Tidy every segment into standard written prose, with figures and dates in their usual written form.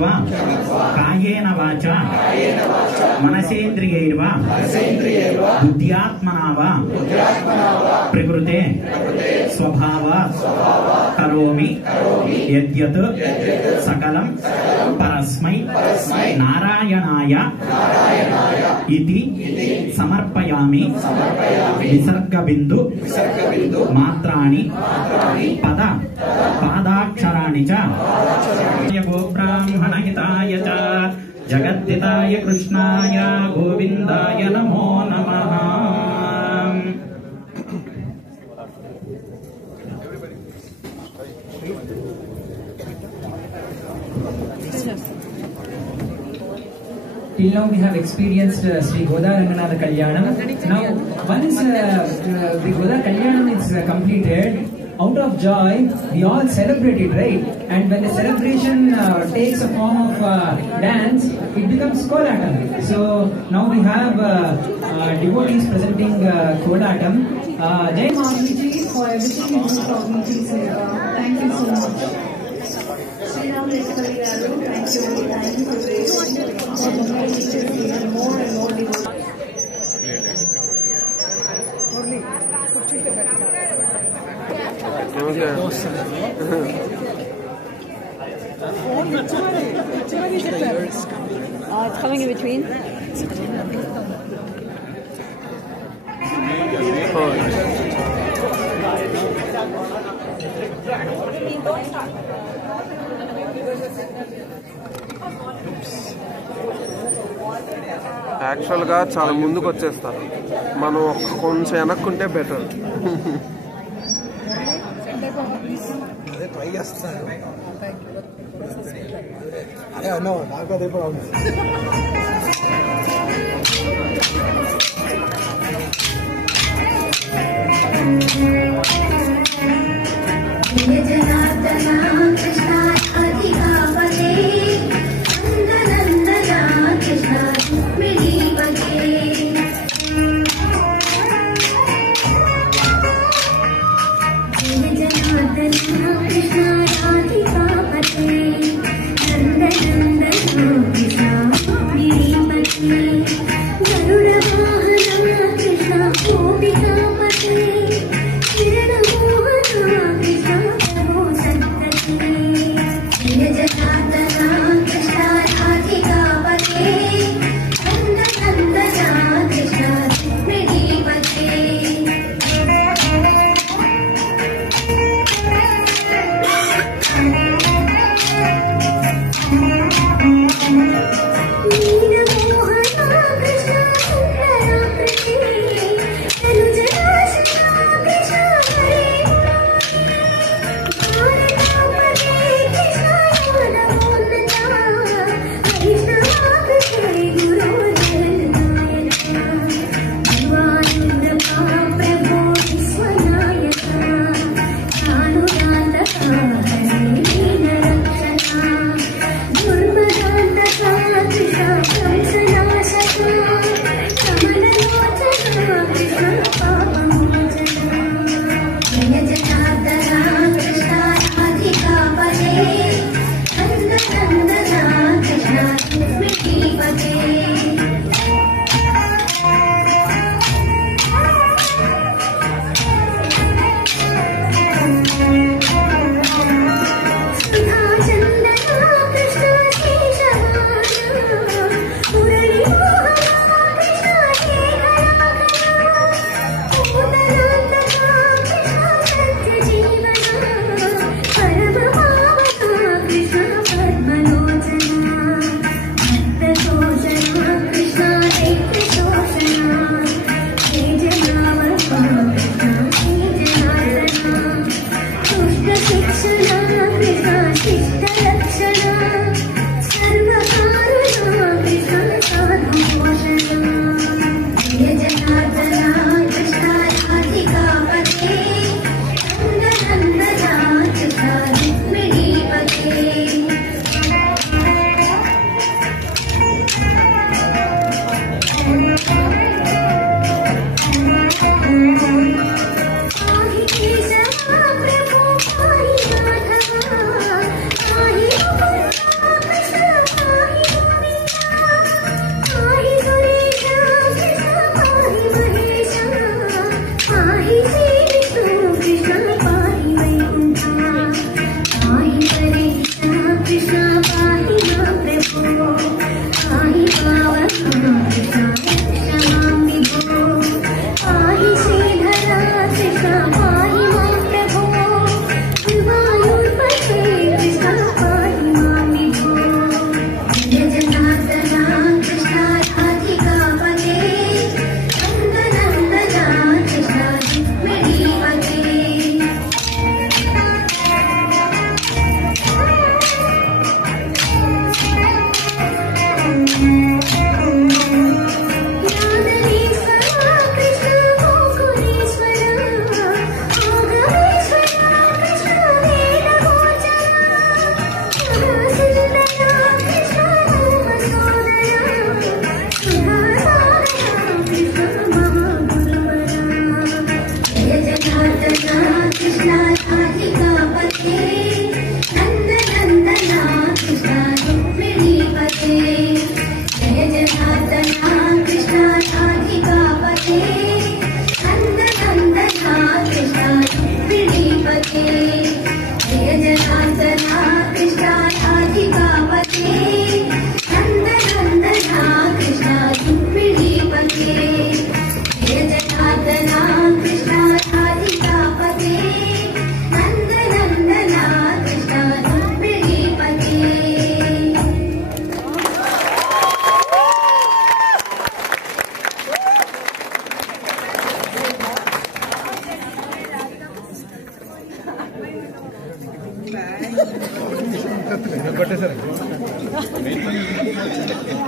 क्षमत्वा कायेन वाचा मनसेन्द्रियैर्वा बुद्ध्यात्मना वा प्रकृते स्वभावात् करोमि यद्यत् सकलं परस्मै नारायणाय इति समर्पयामि विसर्गबिन्दु मात्राणि पद पादाक्षराणि च गोब्राह्मणहिताय च जगद्दिताय कृष्णाय गोविन्दाय नमो नमः। Till now we have experienced Sri Goda Ranganatha Kalyanam. Now once the Goda Kalyanam is completed, out of joy we all celebrate it, right? And when the celebration takes a form of dance, it becomes Kolatam. So now we have devotees presenting Kolatam. Jai Mamaji for everything you do for me, thank you so much. Sri Ram Lekapalli garu, thank you for raising more and more devotees. It's coming in between. Actual గా చాలా ముందుకు వచ్చేస్తారు, మనం కొంచెం వెనక్కుంటే better. Try చేస్తాను అదే అన్నా నాకు అదే problem.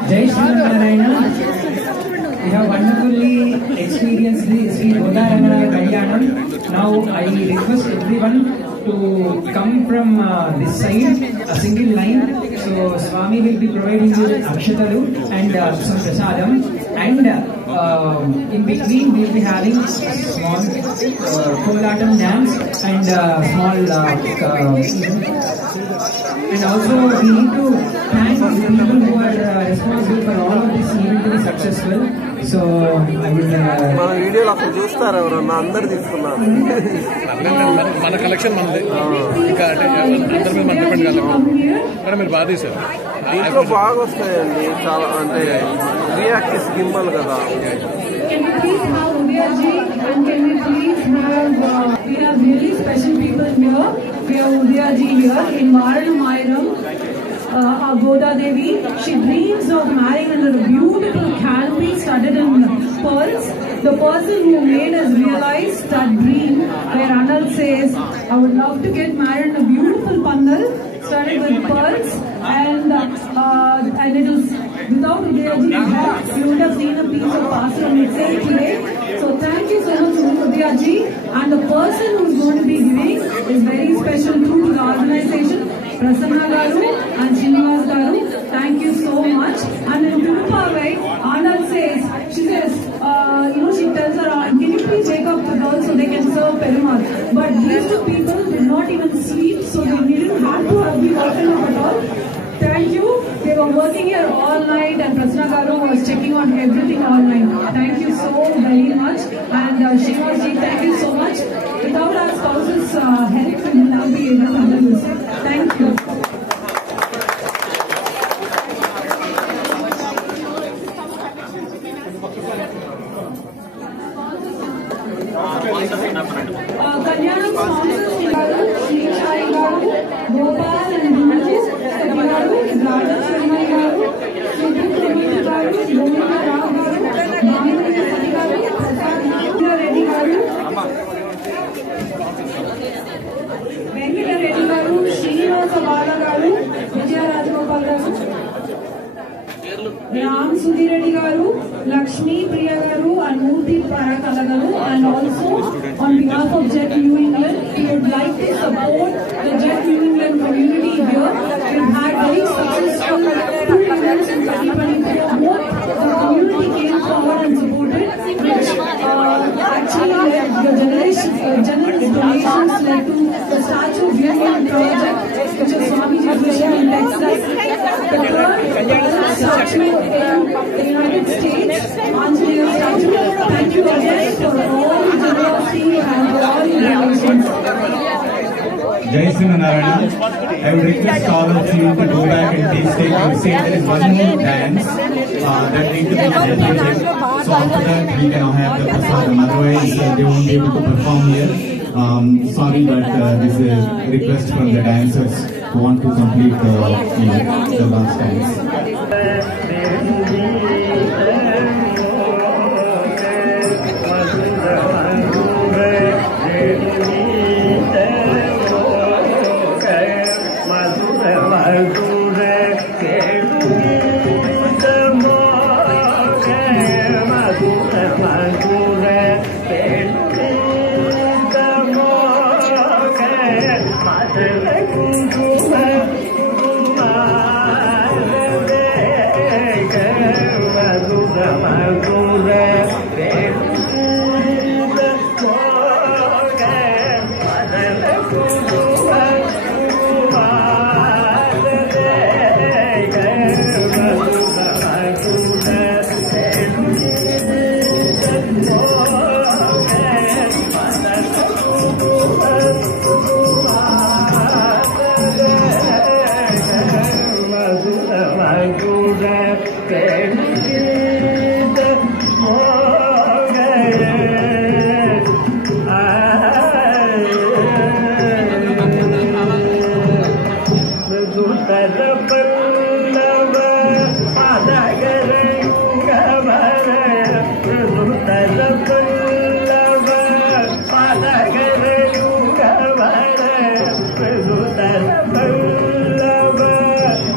Jai Shri Narayana. We have wonderfully experienced the Sri Godarangana Kalyanam. Now I request everyone to come from this side, a single line. So Swami will be providing you akshatalu and some prasadam, and in between we will be having a small kolatam dance and small and also we need to thank the people who are responsible for all of this event to be successful. So I will మన వీడియోలో అసలు చూస్తారు ఎవరన్నా అందరు తీసుకున్నారు మన కలెక్షన్ మనది ఇంకా అంటే అందరి మీద మన డిపెండ్ కాదు కానీ మీరు బాగా తీశారు దీంట్లో బాగా వస్తాయండి చాలా అంటే రియాక్టివ్ గిమ్మల్ కదా Can we please have Udayaji and can we please have we have really special people here. We have Udayaji here in Varanamayiram. Goda Devi, she dreams of marrying under a beautiful canopy studded in pearls. The person who made us realize that dream, where Anal says, I would love to get married in a beautiful pandal studded with pearls, and it was without Udayaji, you would have seen a piece of pasturum itself today. So thank you so much, Udayaji, and the person who is going to be giving is very special too to the organization. Prasanna Garu and Srinivas Garu, thank you so much. And in Tirupavai, Anand says, she says, she tells her, can you please wake up the girls so they can serve Perumal? But these two people did not even sleep, so they didn't have to be woken up at all. Thank you. They were working here all night and Prasanna Garu was checking on everything all night. Thank you so very much. And Srinivas ji, thank you so much. Without our spouses' help, we will not be able to do this. Thank you. Kalyanam sponsors Sri Sai Garu, Gopal and Dhinaju, Sati Garu, Radha Sharma Garu, Sudhu Pramita Garu, Govinda Rao Garu, Bhamini Sati Garu, Prasad Reddy Garu, Venkata Reddy Garu, Srinivasa Bala Garu, Vijaya Rajagopal Garu, Ram Sudhi Reddy Garu, Lakshmi Priya Garu and Murthy Parakala Garu, and also on behalf of Jet New England, we would like to support the Jet New England community here. We've had very successful 2 events in 2024. Both the community came forward and supported, which actually led the generous donations led to the Statue of Union project, which is Swamiji's vision in Texas. The third statue in the United States, Anjaneya statue. Thank you again for all the generosity and for all the donations. Jai Shri Narayana. I would request all of you to go back and please take your seat. There is one more dance that needs to be completed. So after that we can have the prasadam. Otherwise they won't be able to perform here. Sorry, but this is a request from the dancers who want to complete the last dance.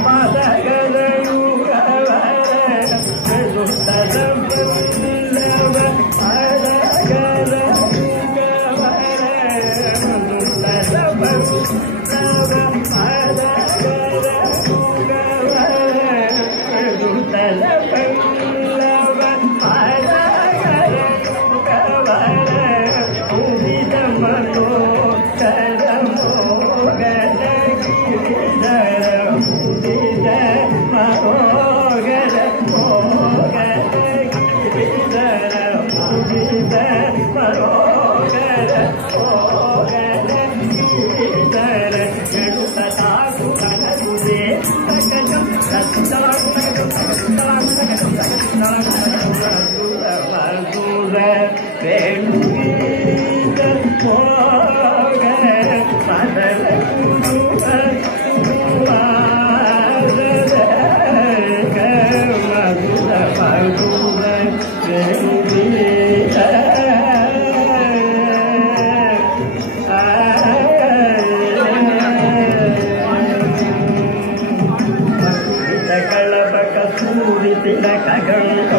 Madagara Hare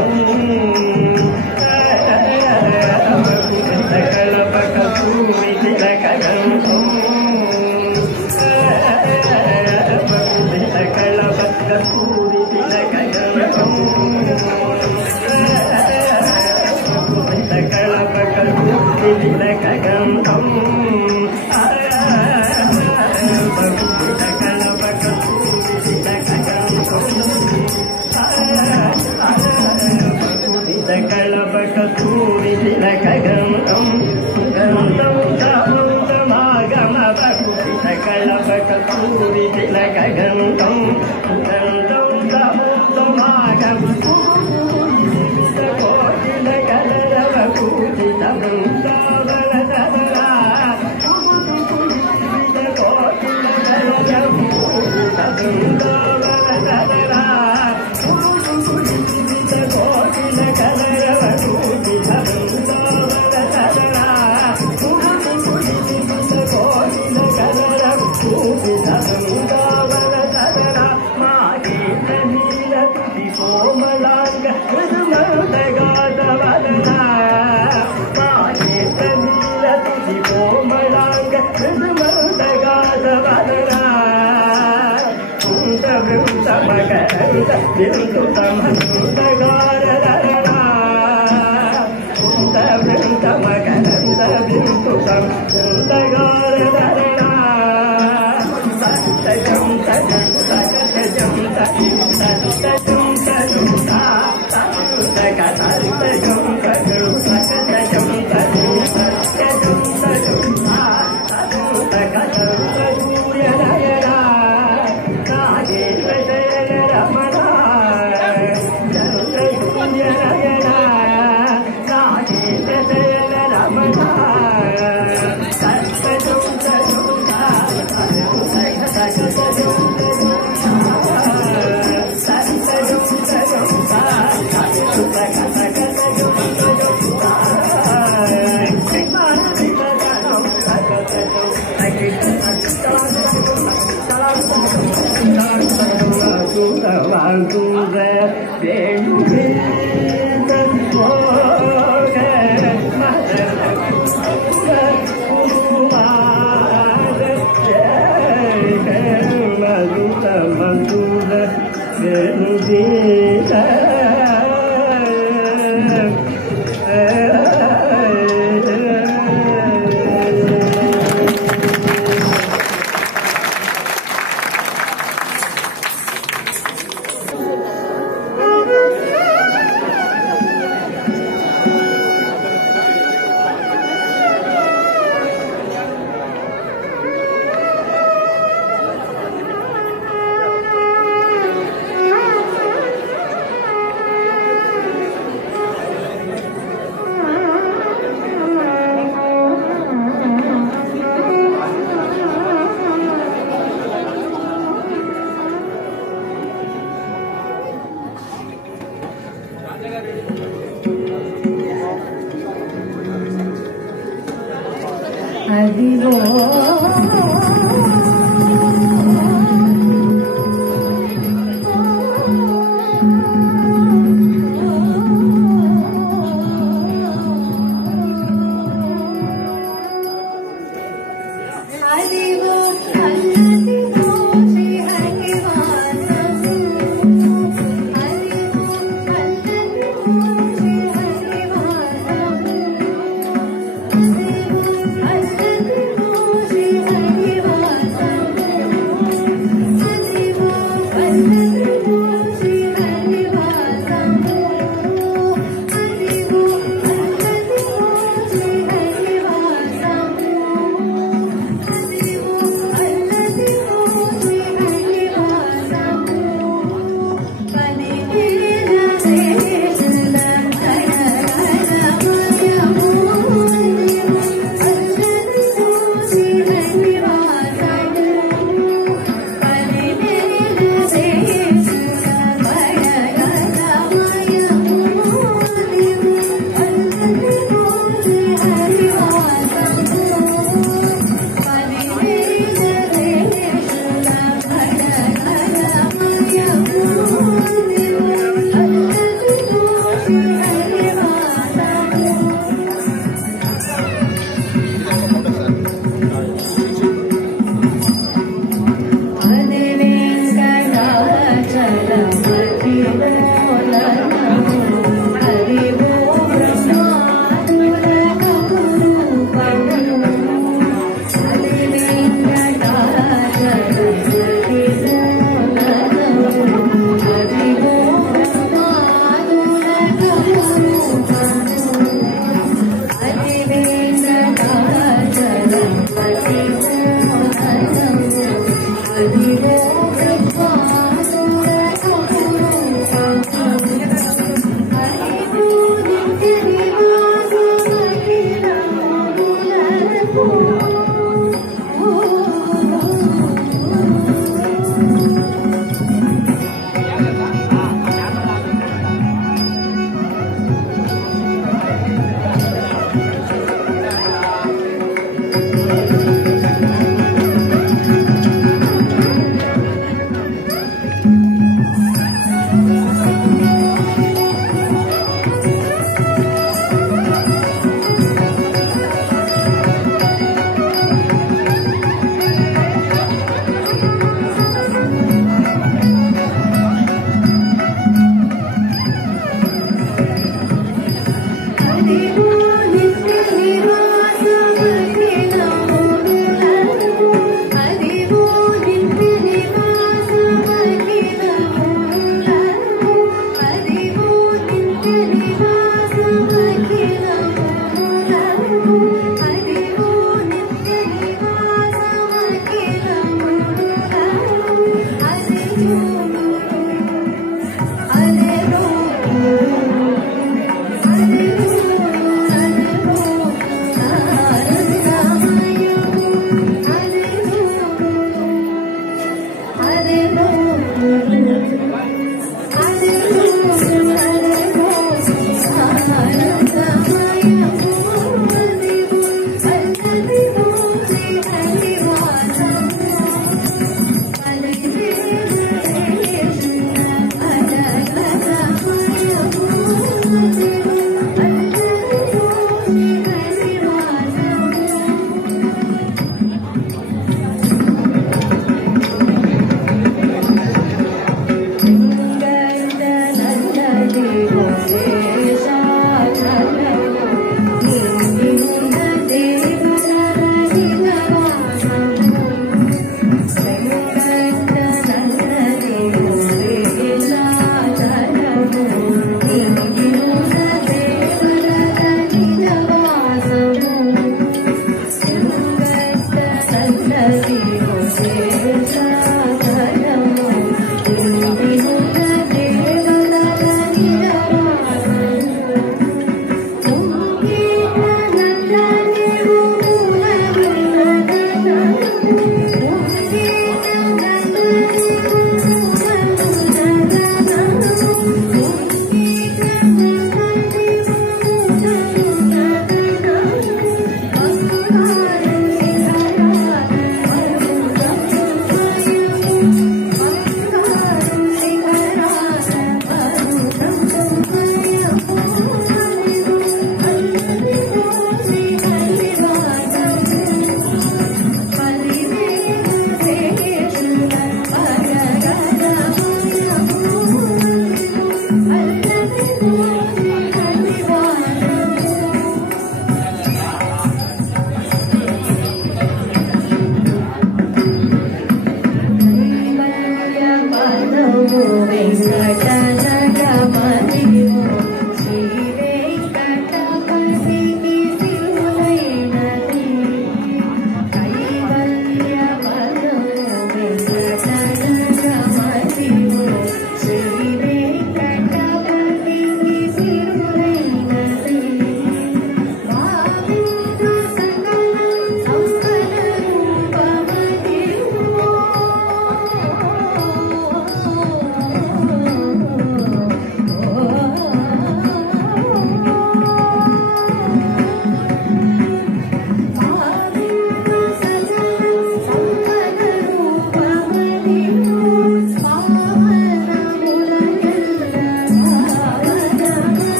Venkataramana